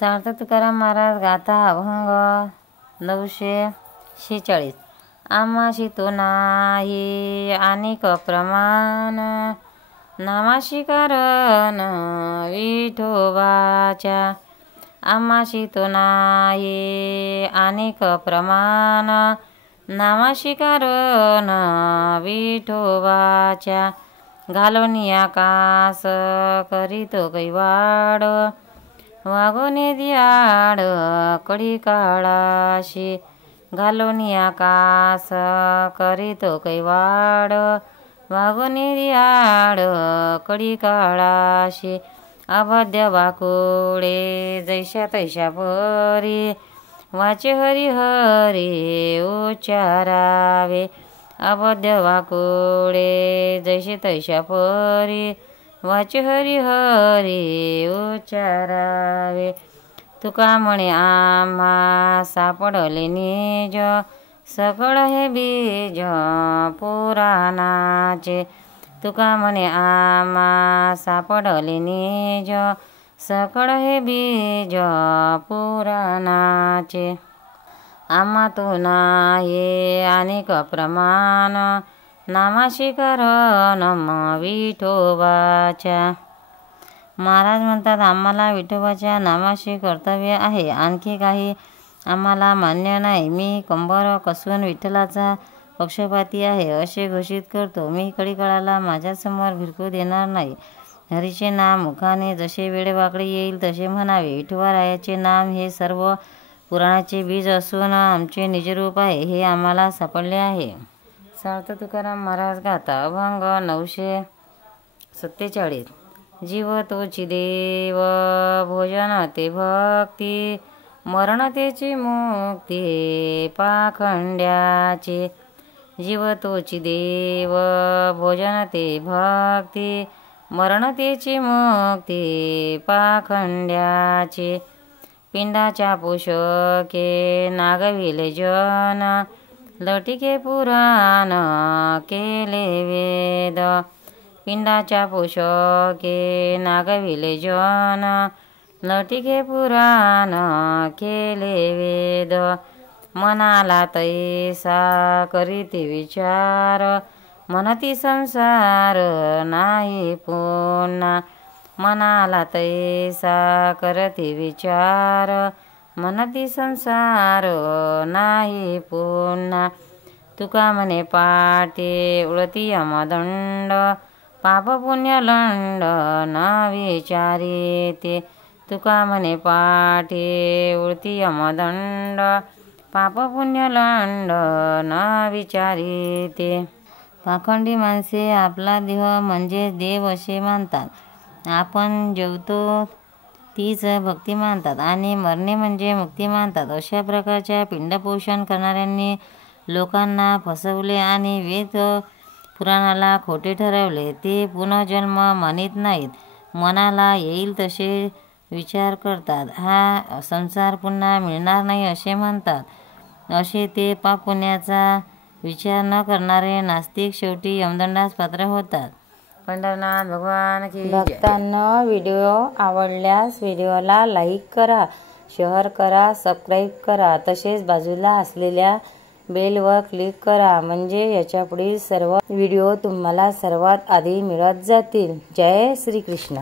सार्थ तुकाराम महाराज गाथा अभंग 946। आमाशी तो नाही अनेक प्रमाण, नामाशी कारण विठोबाच्या। आमाशी तो नाही अनेक प्रमाण, नामाशी कारण विठोबाच्या। घालोनी आकाश करीतो कैवाड, वागोने दियाड कडी काळाशी। घालोनी आकाश करीतो कैवाड, वागोने दियाड कडी काळाशी। अभद्य वाकुळे जैशा तैशा परी, वाचे हरी हरी उच्चारावे। अभद्य वाकुळे जैसे तैशा परी, वाचे हरी हरी उच्चारावे। तुका म्हणे आम्हा सापडले निज, सकळ हे बीज पुराणाचे। तुका म्हणे आम्हा सापडले निज, सकळ हे बीज पुराणाचे। आम्हा तो नाही अनेक प्रमाण, नामाशी कारण विठोबाच्या। महाराज म्हणतात, आम्हाला विठोबाच्या नामाशी कर्तव्य आहे, आणखी काही आम्हाला मान्य नाही। मी कंबर कसून विठ्ठलाचा पक्षपाती आहे असे घोषित करतो। मी कळीकाळाला माझ्यासमोर भिरकू देणार नाही। हरीचे नाम मुखाने जसे वेडेवाकडे येईल तसे म्हणावे। विठोबारायाचे नाम हे सर्व पुराणाचे बीज असून आमचे निजरूप आहे हे आम्हाला सापडले आहे। सार्थ तुकाराम महाराज गाथा अभंग 947। जीव तोची देव भोजन ते भक्ती, मरण तेची मुक्ती पाखंड्याची। जीव तोची देव भोजन ते भक्ती, मरण तेची मुक्ती पाखंड्याची। पिंडाच्या पोषके नागविले जन, लटिके पुराण केले वेद। पिंडाच्या पोषके नागविले जन, लटिके पुराण केले वेद। मनाला तैसा करीते विचार, म्हणती संसार नाही पुन्हा। मनाला तैसा करते विचार, म्हणती संसार नाही पुन्हा। तुका म्हणे पाटे उळती यमदंड, पाप पुण्य लंड न विचारिते। तुका म्हणे पाटे उळती यमदंड, पाप पुण्य लंड न विचारिते। पाखंडी माणसे आपला देह म्हणजे देव असे मानतात। आपण जेवतो तीच भक्ती मानतात आणि मरणे म्हणजे मुक्ती मानतात। अशा प्रकारच्या पिंडपोषण करणाऱ्यांनी लोकांना फसवले आणि वेद पुराणाला खोटे ठरवले। ते पुनर्जन्म मानित नाहीत, मनाला येईल तसे विचार करतात। हा संसार पुन्हा मिळणार नाही असे म्हणतात। असे ते पाप पुण्याचा विचार न करणारे नास्तिक शेवटी यमदंडास पात्र होतात। पंढरनाथ भगवान की जय। भक्तांनो, व्हिडिओ आवडल्यास व्हिडिओला लाईक करा, शेअर करा, सबस्क्राईब करा, तसेच बाजूला असलेल्या बेलवर क्लिक करा, म्हणजे याच्यापुढील सर्व व्हिडिओ तुम्हाला सर्वात आधी मिळत जातील। जय श्री कृष्ण।